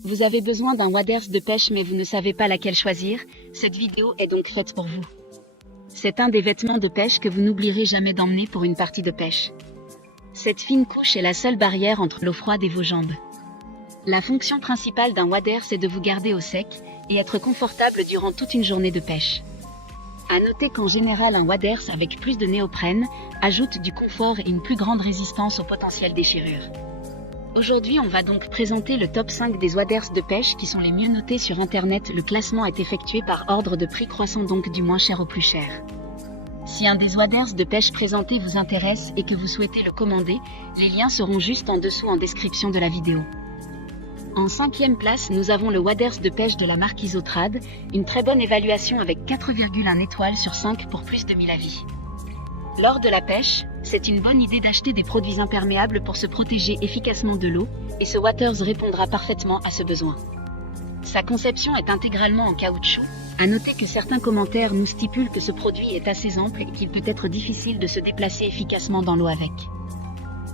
Vous avez besoin d'un waders de pêche mais vous ne savez pas laquelle choisir, cette vidéo est donc faite pour vous. C'est un des vêtements de pêche que vous n'oublierez jamais d'emmener pour une partie de pêche. Cette fine couche est la seule barrière entre l'eau froide et vos jambes. La fonction principale d'un waders est de vous garder au sec et être confortable durant toute une journée de pêche. À noter qu'en général un waders avec plus de néoprène ajoute du confort et une plus grande résistance aux potentielles déchirures. Aujourd'hui, on va donc présenter le top 5 des waders de pêche qui sont les mieux notés sur internet. Le classement est effectué par ordre de prix croissant, donc du moins cher au plus cher. Si un des waders de pêche présentés vous intéresse et que vous souhaitez le commander, les liens seront juste en dessous en description de la vidéo. En 5e place, nous avons le waders de pêche de la marque Isotrad, une très bonne évaluation avec 4,1 étoiles sur 5 pour plus de 1000 avis. Lors de la pêche, c'est une bonne idée d'acheter des produits imperméables pour se protéger efficacement de l'eau, et ce waders répondra parfaitement à ce besoin. Sa conception est intégralement en caoutchouc. À noter que certains commentaires nous stipulent que ce produit est assez ample et qu'il peut être difficile de se déplacer efficacement dans l'eau avec.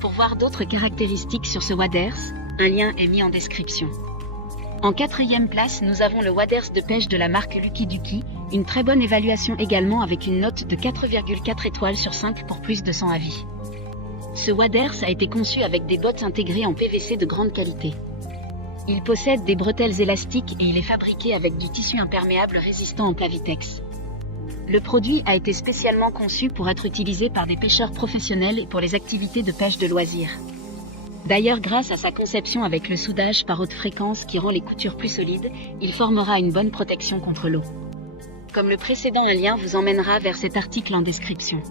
Pour voir d'autres caractéristiques sur ce waders, un lien est mis en description. En 4e place, nous avons le waders de pêche de la marque Lucky Ducky, une très bonne évaluation également avec une note de 4,4 étoiles sur 5 pour plus de 100 avis. Ce waders a été conçu avec des bottes intégrées en PVC de grande qualité. Il possède des bretelles élastiques et il est fabriqué avec du tissu imperméable résistant en Plavitex. Le produit a été spécialement conçu pour être utilisé par des pêcheurs professionnels et pour les activités de pêche de loisirs. D'ailleurs, grâce à sa conception avec le soudage par haute fréquence qui rend les coutures plus solides, il formera une bonne protection contre l'eau. Comme le précédent, un lien vous emmènera vers cet article en description.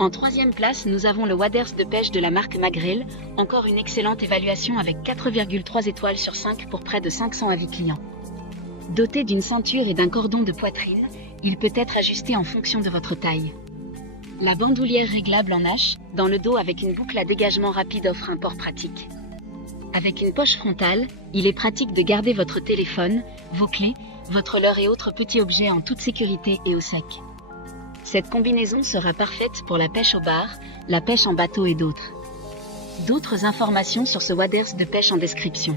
En 3e place, nous avons le waders de pêche de la marque Magrel, encore une excellente évaluation avec 4,3 étoiles sur 5 pour près de 500 avis clients. Doté d'une ceinture et d'un cordon de poitrine, il peut être ajusté en fonction de votre taille. La bandoulière réglable en H, dans le dos avec une boucle à dégagement rapide offre un port pratique. Avec une poche frontale, il est pratique de garder votre téléphone, vos clés, votre leurre et autres petits objets en toute sécurité et au sec. Cette combinaison sera parfaite pour la pêche au bar, la pêche en bateau et d'autres. D'autres informations sur ce waders de pêche en description.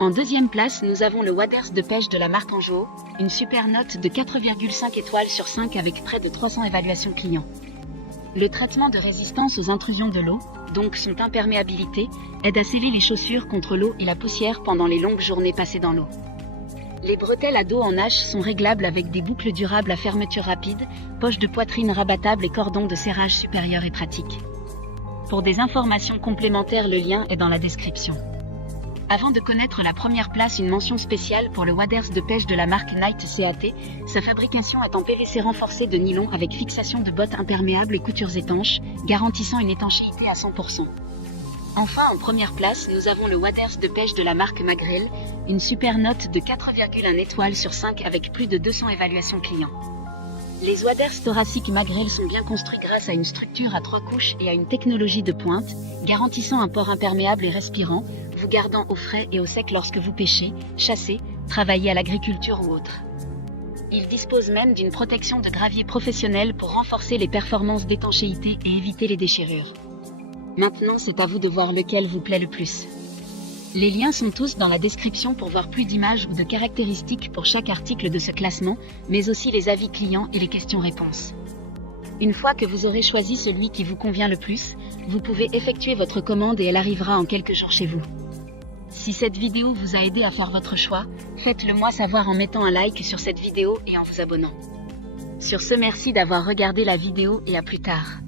En 2e place, nous avons le waders de pêche de la marque Anjou, une super note de 4,5 étoiles sur 5 avec près de 300 évaluations clients. Le traitement de résistance aux intrusions de l'eau, donc son imperméabilité, aide à sceller les chaussures contre l'eau et la poussière pendant les longues journées passées dans l'eau. Les bretelles à dos en H sont réglables avec des boucles durables à fermeture rapide, poche de poitrine rabattable et cordon de serrage supérieur et pratique. Pour des informations complémentaires, le lien est dans la description. Avant de connaître la première place, une mention spéciale pour le waders de pêche de la marque Night CAT. Sa fabrication est en PVC renforcé de nylon avec fixation de bottes imperméables et coutures étanches, garantissant une étanchéité à 100%. Enfin, en première place, nous avons le waders de pêche de la marque Magrel, une super note de 4,1 étoiles sur 5 avec plus de 200 évaluations clients. Les waders thoraciques Magrel sont bien construits grâce à une structure à 3 couches et à une technologie de pointe, garantissant un port imperméable et respirant, vous gardant au frais et au sec lorsque vous pêchez, chassez, travaillez à l'agriculture ou autre. Il dispose même d'une protection de gravier professionnelle pour renforcer les performances d'étanchéité et éviter les déchirures. Maintenant, c'est à vous de voir lequel vous plaît le plus. Les liens sont tous dans la description pour voir plus d'images ou de caractéristiques pour chaque article de ce classement, mais aussi les avis clients et les questions-réponses. Une fois que vous aurez choisi celui qui vous convient le plus, vous pouvez effectuer votre commande et elle arrivera en quelques jours chez vous. Si cette vidéo vous a aidé à faire votre choix, faites-le moi savoir en mettant un like sur cette vidéo et en vous abonnant. Sur ce, merci d'avoir regardé la vidéo et à plus tard.